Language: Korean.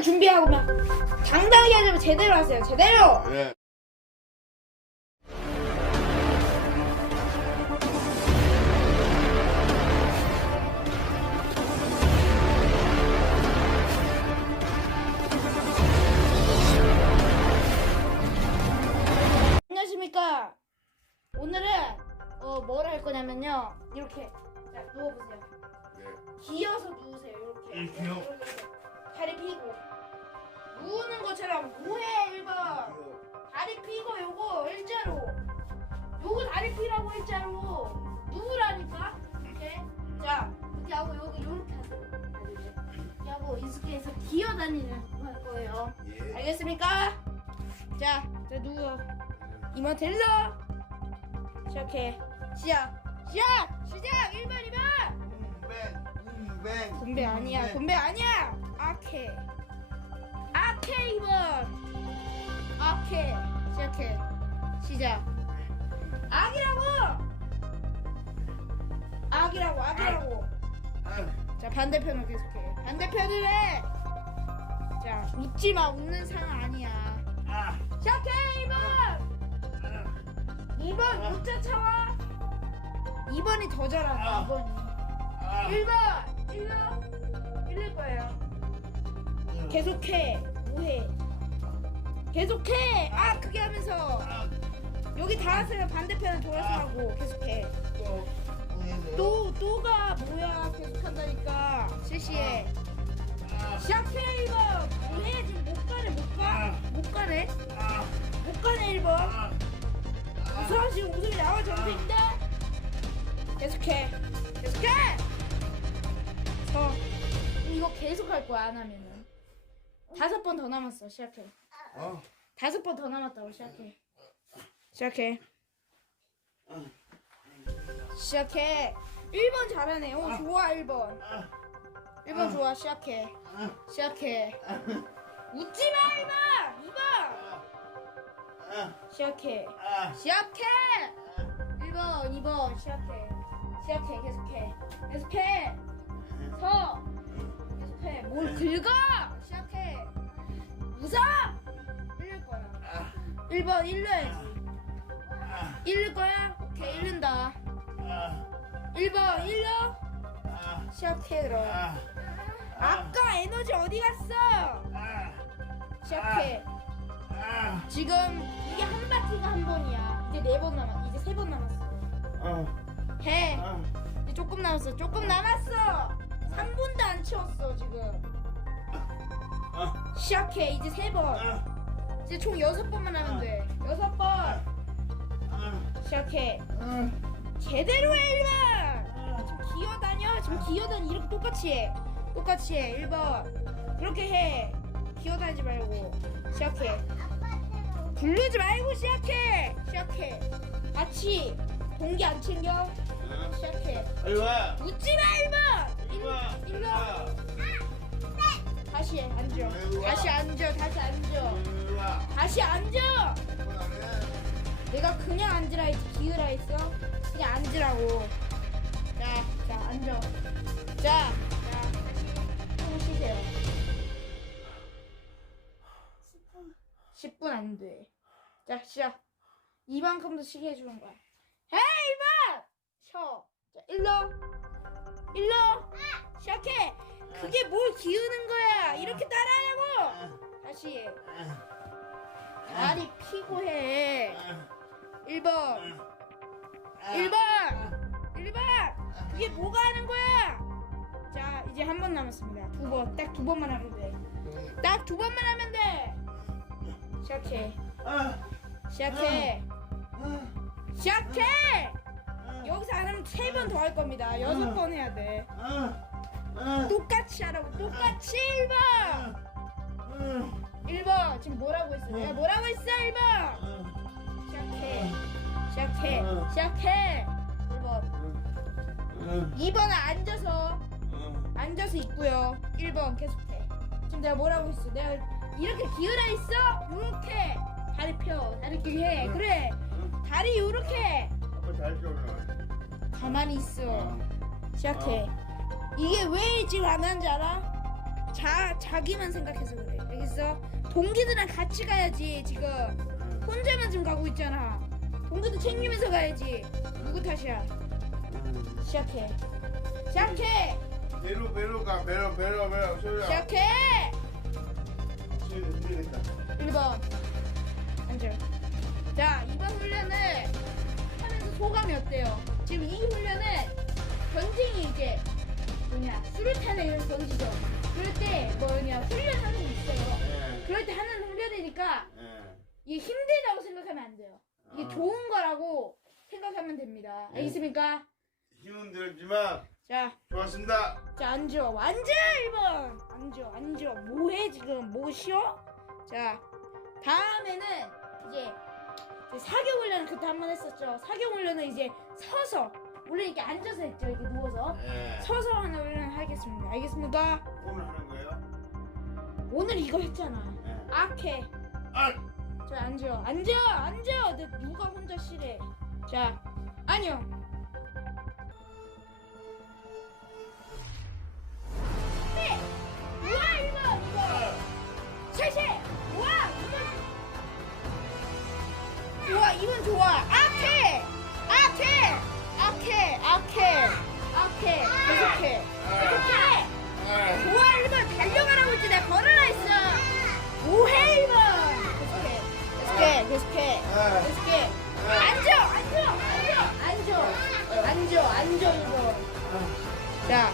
일단 준비하고면 당당하게 하자면 제대로 하세요. 제대로. 예. 안녕하십니까. 오늘은 어, 뭘 할 거냐면요. 이렇게 자 누워보세요. 네. 기어서 누우세요. 이렇게. 이렇게요? 이렇게. 다리 펴고 누 우는 것처럼 뭐해 1번. 다리 펴고 요거 일자로. 요거 다리 펴라고 일자로. 누우라니까. 이렇게. 자 이렇게 하고 여기 이렇게 하세요. 이렇게 하고 이렇게해서 기어다니는 할 거예요. 예. 알겠습니까? 자, 자 누워. 이만 들러. 시작해. 시작. 시작. 시작. 1번, 2번. 뱅, 뱅. 군배 아니야. 군배 아니야. 아케. 아케 2번. 아케. 시작해. 시작. 악이라고. 악이라고. 악이라고. 아, 자 반대편을 계속해. 반대편을 해. 자 웃지 마. 웃는 상황 아니야. 아, 시작해 2번. 아, 2번 웃자 차와. 2번이 더 잘하네. 아. 2번이. 아. 1번. 1번. 1일 거예요. 계속해. 뭐해? 계속해. 아 그게 하면서 아, 여기 닿았으면 반대편을 돌아서 아. 하고 계속해. 또, 또가 뭐야? 계속한다니까. 실시해. 아, 시작해 1번. 뭐해 지금 못 가네 못 가? 아. 못 가네. 아, 못 가네 1번. 아, 우선 지금 웃음이 나와 정수인데 계속해 계속해 저 이거 계속 할 거야 안 하면은 다섯 번 더 남았어 시작해. 어, 다섯 번 더 남았다고 시작해. 시작해. 시작해. 1번 잘하네. 오 좋아 1번. 아, 1번 좋아 시작해. 아, 시작해. 웃지마 1번! 2번! 아, 시작해. 아, 시작해! 1번 2번 시작해. 시작해 계속해. 계속해. 서. 계속해. 뭘 긁어 웃어 1릴 거야. 아, 1번 1려야지 아, 1릴 거야? 오케이 1른다. 아, 1번 1려 아, 시작해 그럼. 아, 아까 에너지 어디 갔어? 아, 시작해. 아, 지금 이게 한 바퀴가 한 번이야. 이제 네 번 남았 이제 세 번 남았어. 어, 해 아, 이제 조금 남았어. 조금 남았어. 3분도 안 채웠어 지금. 아, 시작해. 이제 세 번. 아, 이제 총 여섯 번만 하면 돼. 여섯 번. 아, 시작해. 아, 제대로 해 1번. 지금 기어다녀. 지금 기어다니 이렇게 똑같이 해. 똑같이 해. 1번. 그렇게 해. 기어다니지 말고. 시작해. 부르지 말고 시작해. 시작해. 같이. 동기 안 챙겨. 시작해. 이리 와. 웃지 마 1번. 이리 와. 일로 와. 다시 해, 앉아. 다시 앉아. 다시 앉아. 다시 앉아. 내가 그냥 앉으라 했지 기으라 했어? 그냥 앉으라고. 자, 자 앉아. 자, 자 쉬세요. 10분 안 돼. 자, 시작. 이만큼도 쉬게 해주는 거야. 헤이, 이만! 쉬어. 자, 일로. 일로. 시작해. 그게 뭘 기우는 거야. 이렇게 따라하라고. 다시 해. 다리 피고 해. 1번. 1번. 1번. 그게 뭐가 하는 거야? 자, 이제 한 번 남았습니다. 두 번. 딱 두 번만 하면 돼. 딱 두 번만 하면 돼. 시작해. 시작해. 시작해. 여기서 안 하면 세 번 더 할 겁니다. 여섯 번 해야 돼. 똑같이 하라고. 똑같이 1번. 1번. 지금 뭐라고 했어? 내가 뭐라고 했어? 1번. 시작해. 시작해. 시작해. 1번. 2번은 앉아서 앉아서 있고요. 1번 계속해. 지금 내가 뭐라고 했어? 내가 이렇게 기울어 있어? 요렇게 다리 펴. 다리 이렇게 해. 그래. 다리 요렇게. 아빠 잘 줘. 가만히 있어. 시작해. 이게 왜 지금 안 하는지 알아? 자 자기만 생각해서 그래. 알겠어? 동기들이랑 같이 가야지 지금 혼자만 지금 가고 있잖아. 동기도 챙기면서 가야지. 누구 탓이야? 시작해. 시작해. 배로 배로 가 배로 배로 배로 소리야. 시작해. 들리겠다. 1번 앉아 자 이번 훈련을 하면서 소감이 어때요? 지금 이 훈련은 전쟁이 이제 수류탄을 던지죠 그럴 때 뭐냐 훈련하는 게 있어요 예. 그럴 때 하는 훈련이니까 예. 이게 힘들다고 생각하면 안 돼요 이게 아. 좋은 거라고 생각하면 됩니다 네. 알겠습니까? 힘은 들었지만 자, 좋았습니다. 자 앉아 앉아 1번 앉아 앉아 뭐해 지금 뭐 쉬어? 자 다음에는 이제 이제 사격 훈련 그때 한 번 했었죠 사격 훈련은 이제 서서 원래 이렇게 앉아서 했죠 이렇게 누워서. 네. 서서 하는 일을 하겠습니다. 알겠습니까? 오늘 하는 거예요? 오늘 이거 했잖아. 네. 악해. 아! 자 앉아 앉아 앉아 내 누가 혼자 싫어해? 자 아니요 우와 네! 이거 이거. 쉐쉐 우와 이건 우와 이건 좋아. 아케 아케 오케이 오케이 오케이 계속해. 계속해. 좋아, 1번. 달려가라 고지 내가 걸으라 했어. 오해, 1번. 계속해. 계속해. 계속해. 계속해. 앉아, 앉아, 앉아. 앉아, 앉아, 앉아, 1번. 자.